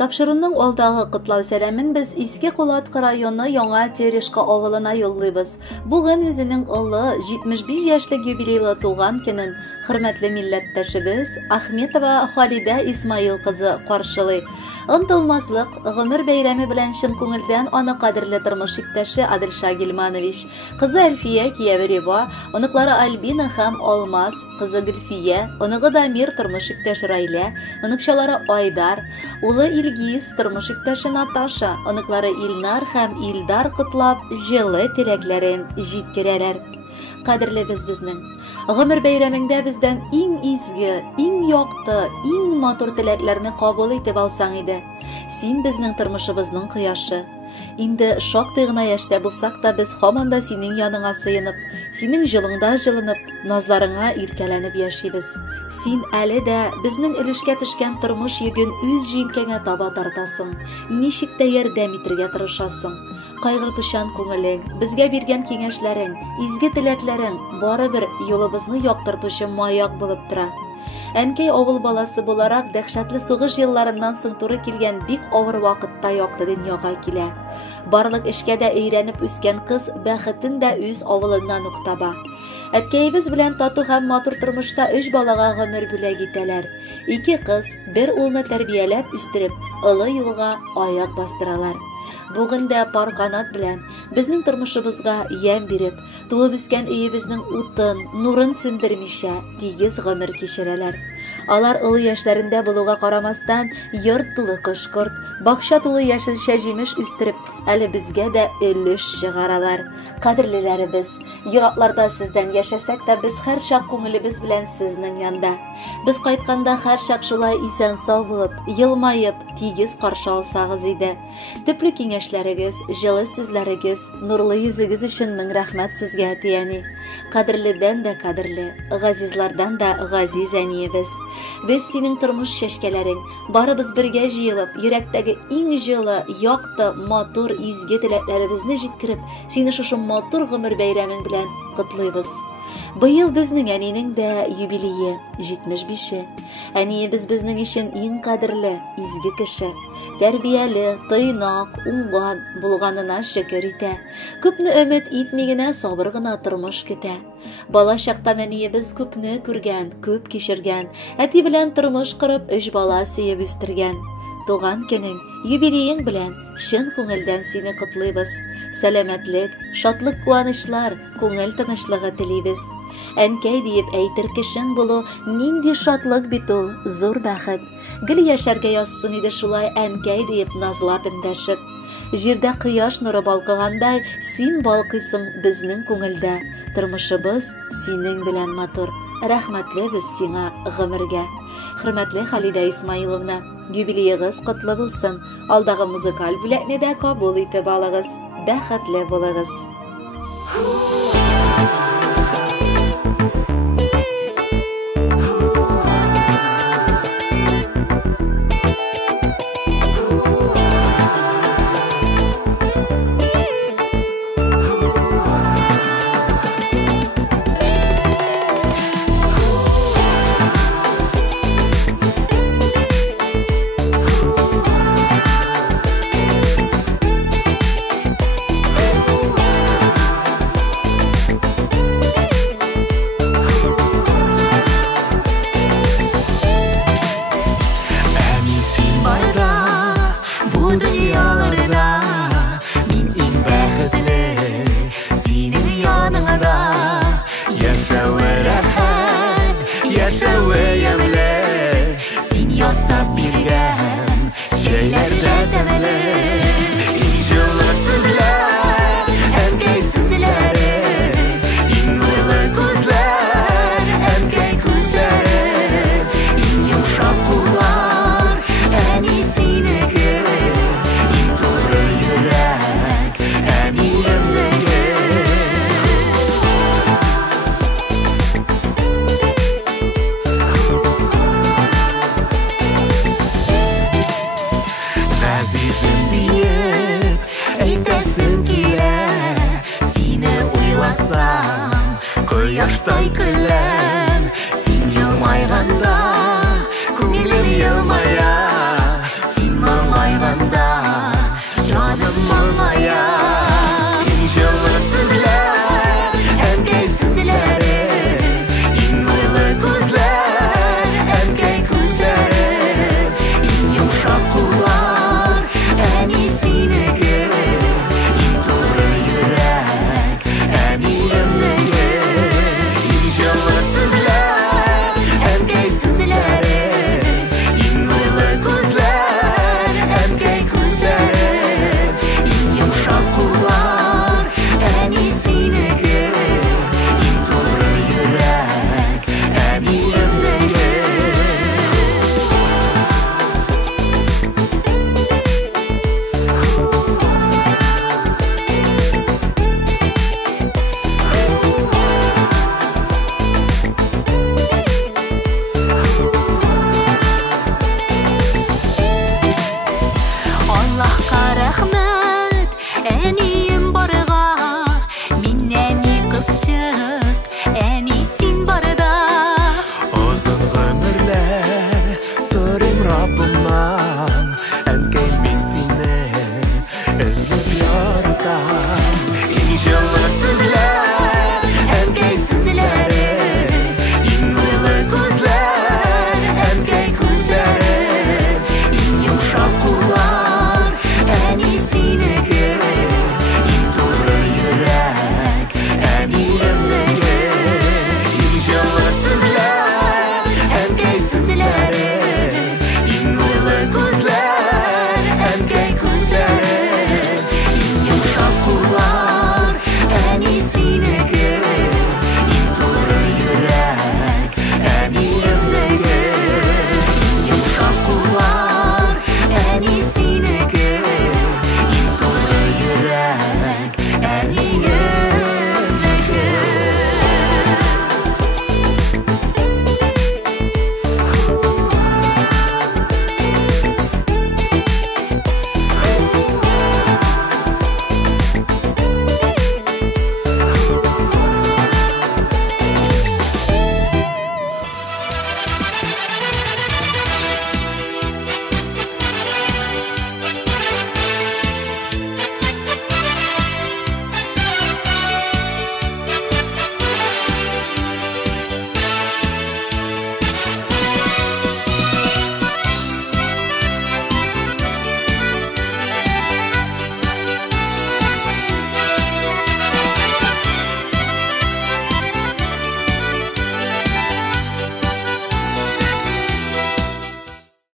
Тапшырынның алдагы котлау сәламен без Иске Кулатка районы Яңа Терешка авылына юллыйбыз. Бүген үзенең олы 75 яшьлек юбилейлы туган көнен хөрмәтле милләттәшебез Ахметова Халибә Исмаил кызы каршылый. Ынтылмаслык гомер бәйрәме белән чын күңелдән аны кадерле тормыш иптәше Адилша Гилманович, кызы Әлфия кияве Рева, оныклары Альбина һәм Алмаз, кызы Гөлфия, оныгы Дамир тормыш иптәше Райлә, оныкчалары Айдар, улы Илгиз тормыш иптәше Наташа, оныклары Илнар һәм Илдар котлап җылы теләкләрен җиткерәләр. Кадерле безнең гомер бәйрәмендә бездән иң изге, иң якты, иң матур теләкләрне кабул итеп алсаң иде. Син безнең тормышыбызның кояшы. Инде шактый гына яшьтә булсак та без һаман да синең яныңа сыенып, синең җылыңда җылынып, назларыңа иркәләнеп яшибез. Син әле дә безнең өлешкә төшкән тормыш йөген үз җилкәңә таба тартасың. Ничек тә ярдәм итәргә тырышасың. Кайгыртучан күңелең, безгә биргән киңәшләрең, изге теләкләрең барыбер юлыбызны яктыртучы маяк булып тора. Әнкәй авыл баласы буларак дәһшәтле сугыш елларыннан соң туры килгән бик авыр вакытта якты дөньяга килә. Барлык эшкә дә өйрәнеп үскән кыз бәхетен дә үз авылыннан ук таба. Әткәйебез белән тату һәм матур тормышта 3 балага гомер бүләк итәләр. 2 кыз, 1 улны тәрбияләп үстереп, олы юлга аяк бастыралар. Бүген дә пар канат белән безнең тормышыбызга ямь биреп, туып үскән өебезнең утын, нурын сүндермичә тигез гомер кичерәләр. Алар олы яшьләрендә булуга карамастан, йорт тулы кош-корт, бакча тулы яшелчә җимеш үстереп, әле безгә дә өлеш чыгаралар. Кадерлеләребез, Йоракларда сездән яшәсәк тә без һәр чак күңелебез белән сезнең янда. Без кайтканда һәр чак шулай исән сау булып, елмаеп, тигез каршы алсагыз иде. Төпле киңәшләрегез, җылы сүзләрегез, нурлы йөзегез өчен мең рәхмәт сезгә, әтияни. Кадерледән дә кадерле, газизлардан да газиз әниебез. Без синең тормыш чәчкәләрең, барыбыз бергә җыелып, йөрәктәге иң җылы, якты, матур, изге теләкләребезне җиткереп, сине шушы матур гомер бәйрәмең белән котлыйбыз. Быел безнең әнинең дә юбилее 75-е. Әниебез безнең өчен иң кадерле, изге кеше. Тәрбияле, тыйнак, уңган булганына шөкер итә. Күпне өмет итми генә сабыр гына тормыш көтә. Бала чактан әниебез күпне күргән, күп кичергән. Әти белән тормыш корып 3 бала сөеп үстергән. Туган көнең, юбилеең белән чын күңелдән сине котлыйбыз. Сәламәтлек, шатлык, куанычлар, күңел тынычлыгы телибез. Әнкәй диеп әйтер кешең булу нинди шатлык бит ул, зур бәхет. Гел яшәргә язсын иде шулай әнкәй диеп назлап эндәшеп. Җирдә кояш нуры балкыгандай, син балкыйсың безнең күңелдә. Тормышыбыз синең белән матур. Рәхмәтлебез сиңа гомергә. Хөрмәтле Халидә Исмаиловна, юбилеегыз котлы булсын. Алдагы музыкаль бүләкне дә кабул итеп алыгыз. Бәхетле булыгыз. Яшәве ямле, син ясап биргән